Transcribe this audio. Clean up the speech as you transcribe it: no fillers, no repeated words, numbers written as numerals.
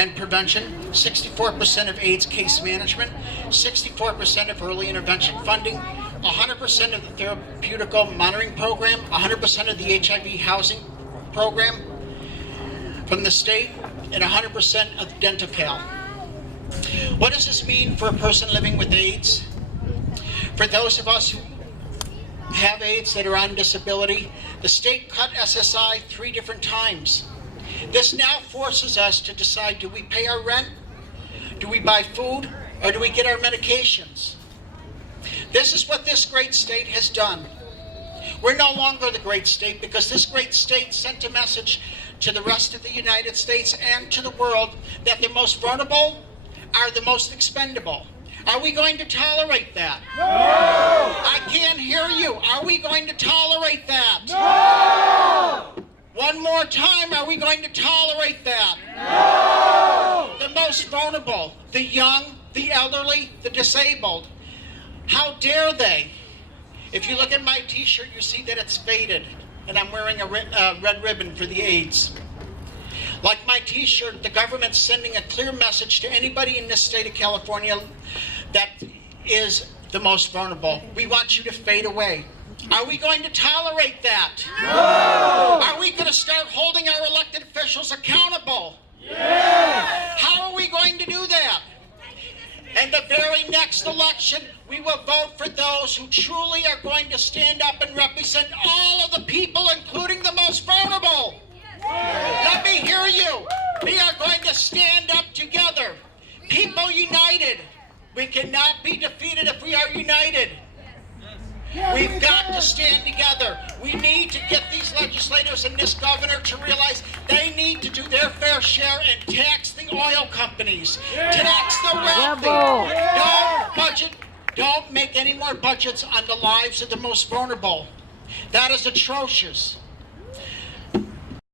and prevention, 64% of AIDS case management, 64% of early intervention funding, 100% of the therapeutical monitoring program, 100% of the HIV housing program from the state, and 100% of dental. What does this mean for a person living with AIDS? For those of us who have AIDS that are on disability, the state cut SSI 3 different times. This now forces us to decide, do we pay our rent, do we buy food, or do we get our medications? This is what this great state has done. We're no longer the great state because this great state sent a message to the rest of the United States and to the world that the most vulnerable are the most expendable. Are we going to tolerate that? No! I can't hear you. Are we going to tolerate that? No! One more time, are we going to tolerate that? No! The most vulnerable, the young, the elderly, the disabled. How dare they? If you look at my t-shirt, you see that it's faded, and I'm wearing a red ribbon for the AIDS. Like my t-shirt, the government's sending a clear message to anybody in this state of California that is the most vulnerable. We want you to fade away. Are we going to tolerate that? No! Are we going to start holding our elected officials accountable? Yes! How are we going to do that? And the very next election, we will vote for those who truly are going to stand up and represent all of the people, including the most vulnerable. Let me hear you. We are going to stand up together. People united. We cannot be defeated if we are united. We've got to stand together. We need to get these legislators and this governor to realize they need to do their fair share and tax the oil companies, tax the wealthy. Don't make any more budgets on the lives of the most vulnerable. That is atrocious.